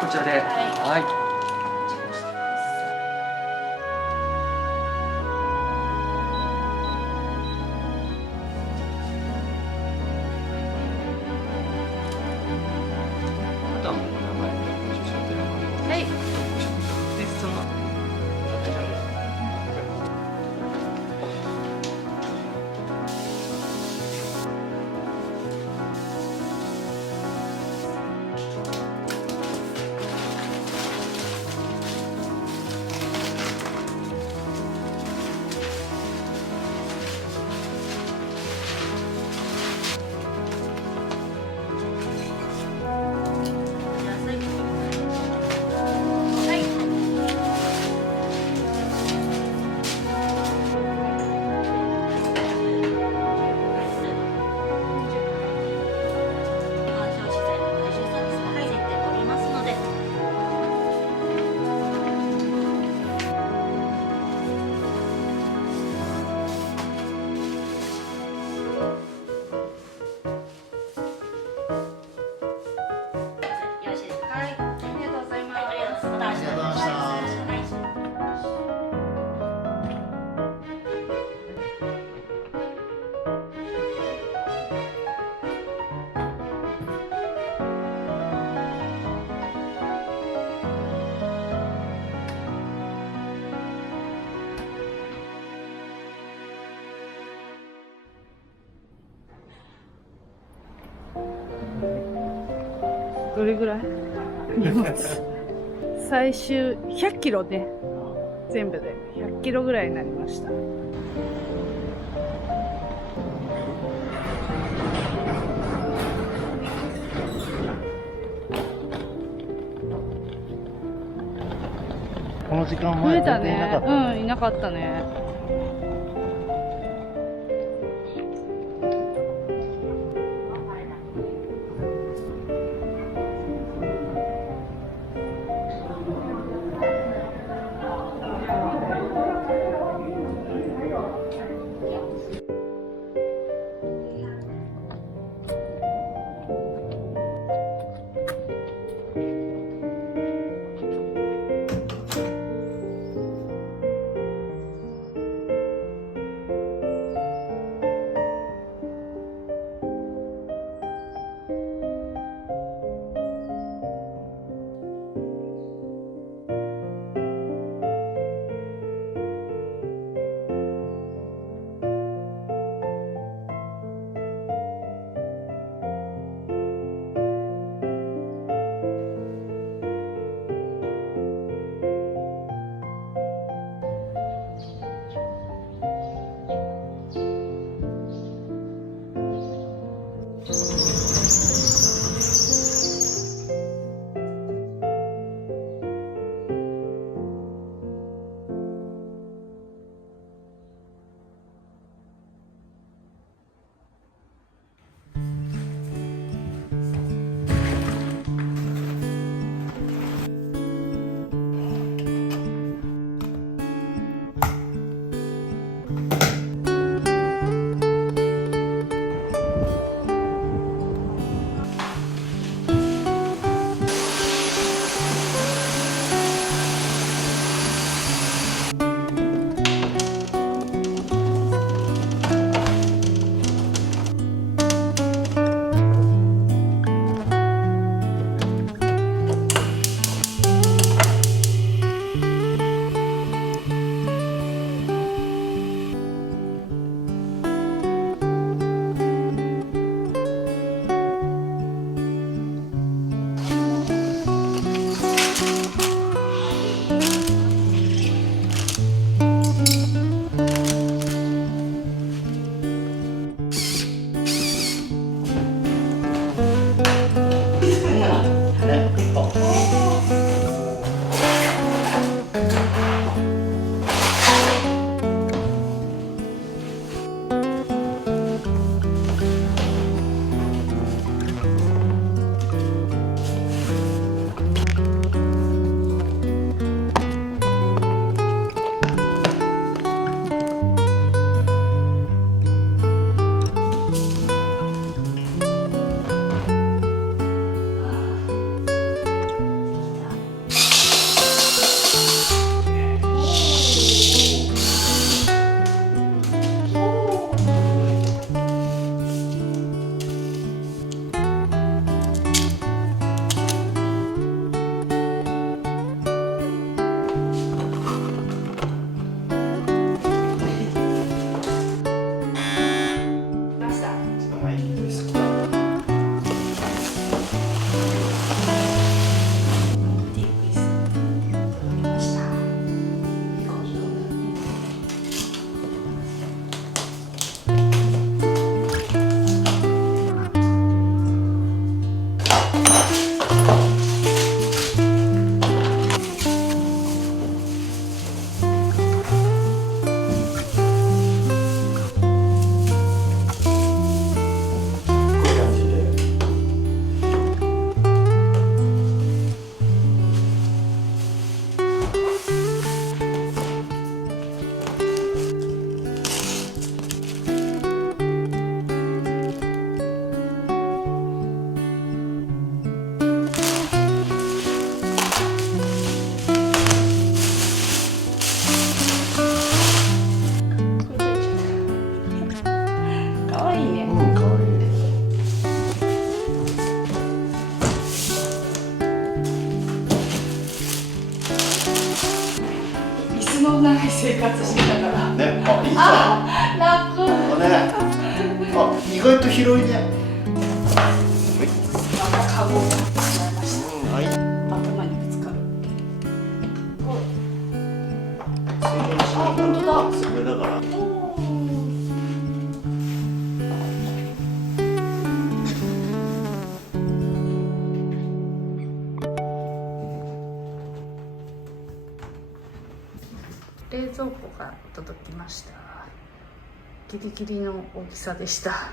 こちらで。はい。どれぐらい最終100キロで全部で100キロぐらいになりました。この時間増前えたね。全然いなかった。うん、いなかったね。生活してたからね、あ、いいじゃん。楽ね、あ、意外と広いね。またカゴをもらいました。はい。頭にぶつかる。あ、本当だ。それだから。冷蔵庫が届きました。ギリギリの大きさでした。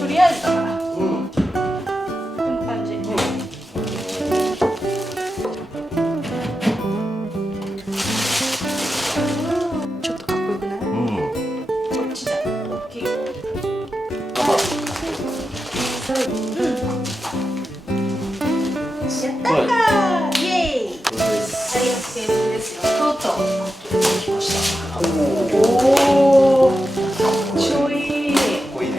とりあえずだから。こんな感じ。ちょっとかっこよくない？こっちじゃ大きい。やったー！イエーイ！はい、成功ですよ。とうとう来ました。おお、超いい。かっこいいね。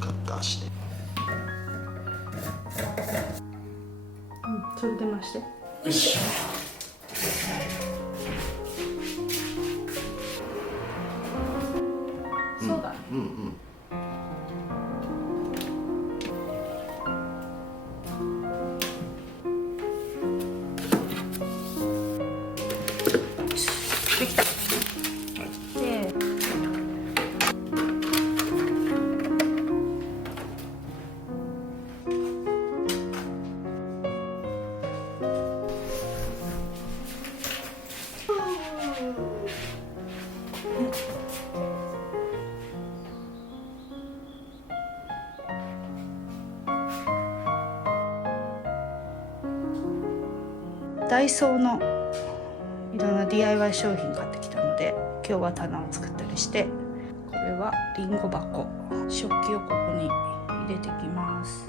カッターして。それでまして。よし。そうだね。うんうん。できた。で、ダイソーのいろんな DIY 商品買ってきたので、今日は棚を作ったりして、これはリンゴ箱、食器をここに入れてきます。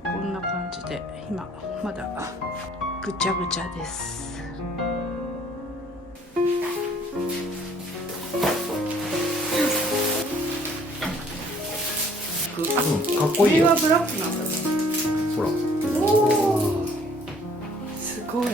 こんな感じで今まだぐちゃぐちゃです。かっこいいよ。これはブラックなんだね。ほら。おお、すごい。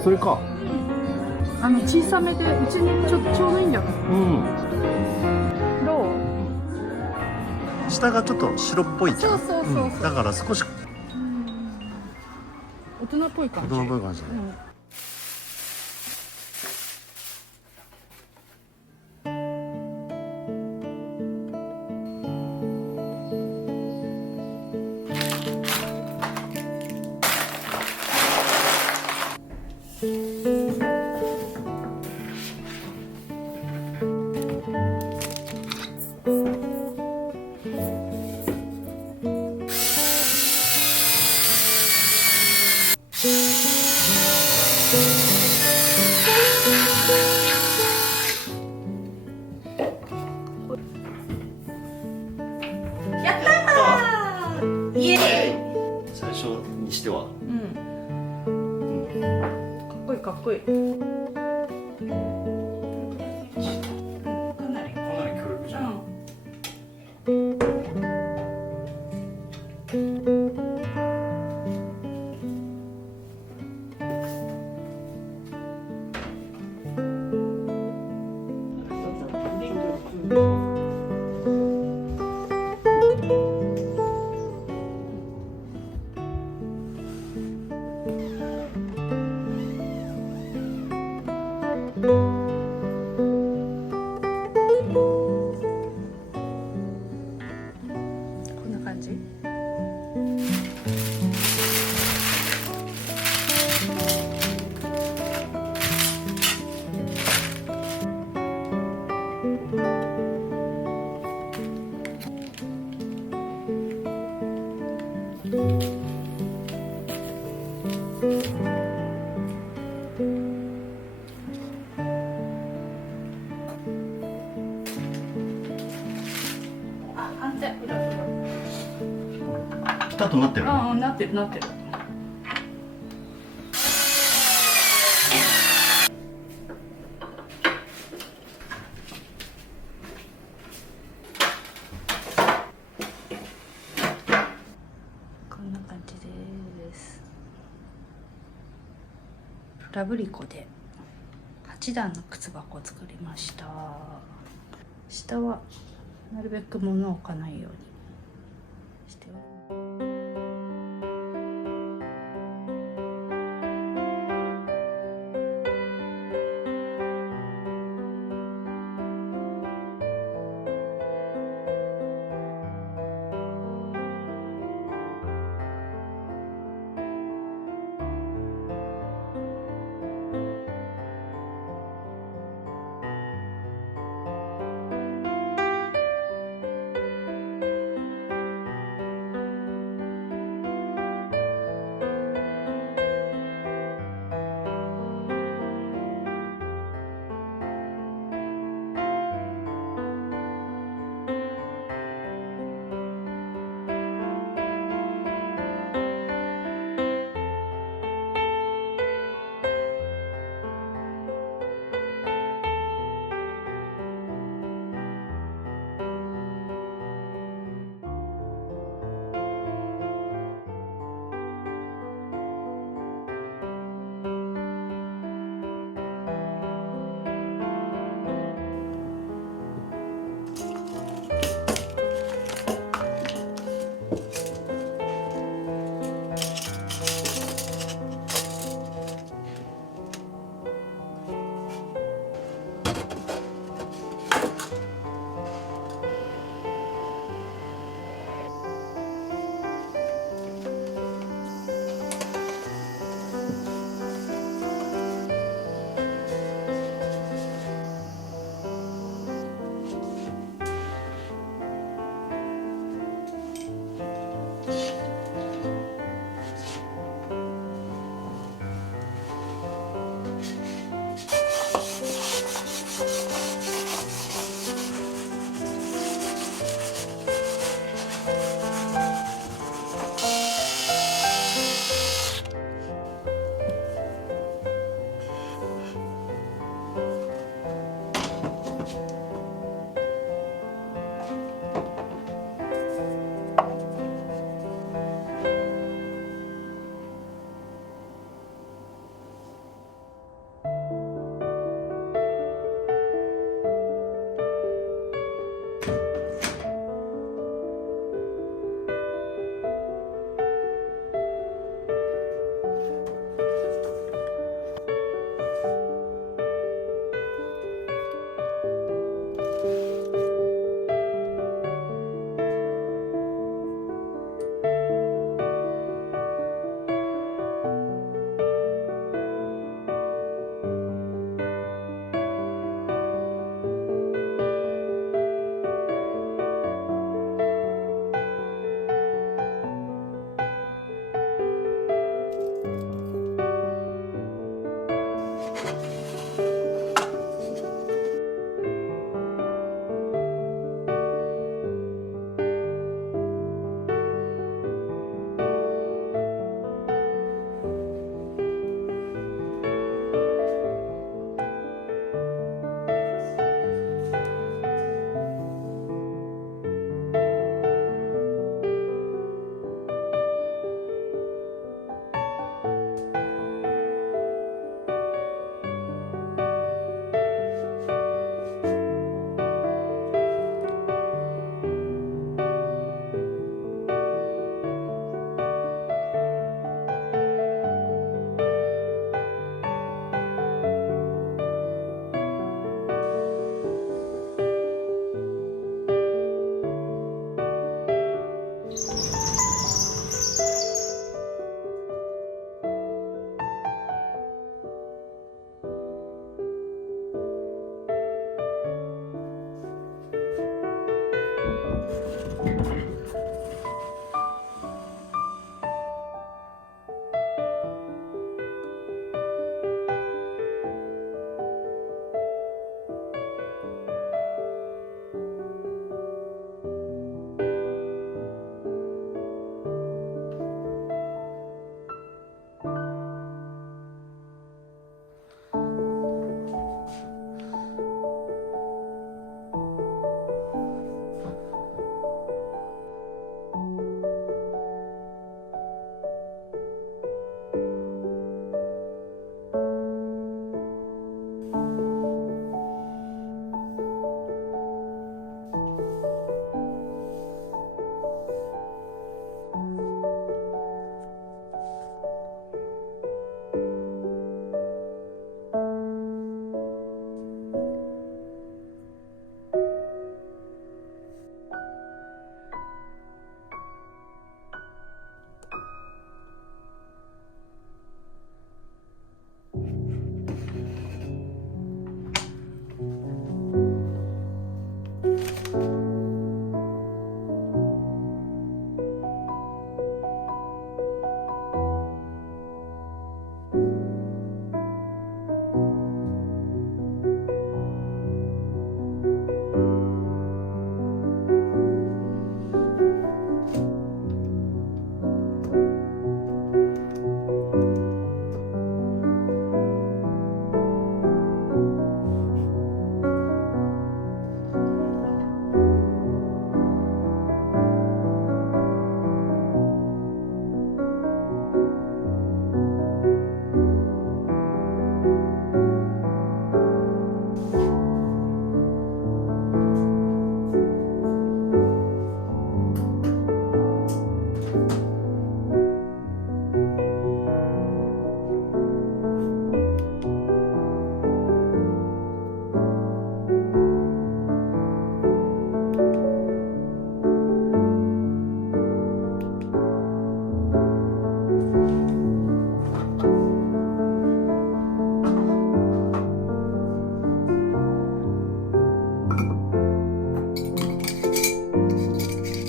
あ、それか。小さめでうちにちょうどいいんじゃない？うん。どう？下がちょっと白っぽいじゃん。そうだから少し大人っぽい感じ。大人っぽい感じね。やったー！イエーイ！最初にしては。かっこいいかっこいい。かなり。かなり強力じゃん。こんな感じ。あ、反対裏。ピタッとなってるね。ああ、なってるなってる。こんな感じです。ラブリコで8段の靴箱を作りました。下はなるべく物を置かないようにしております。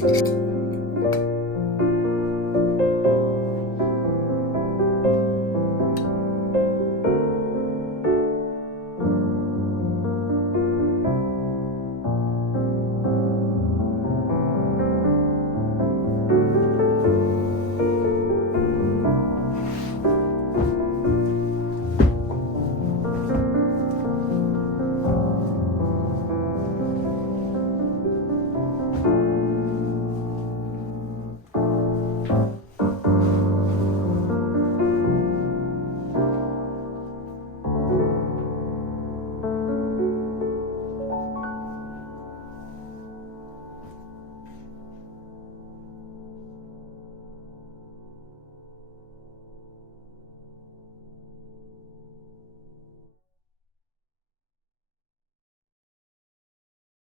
ね。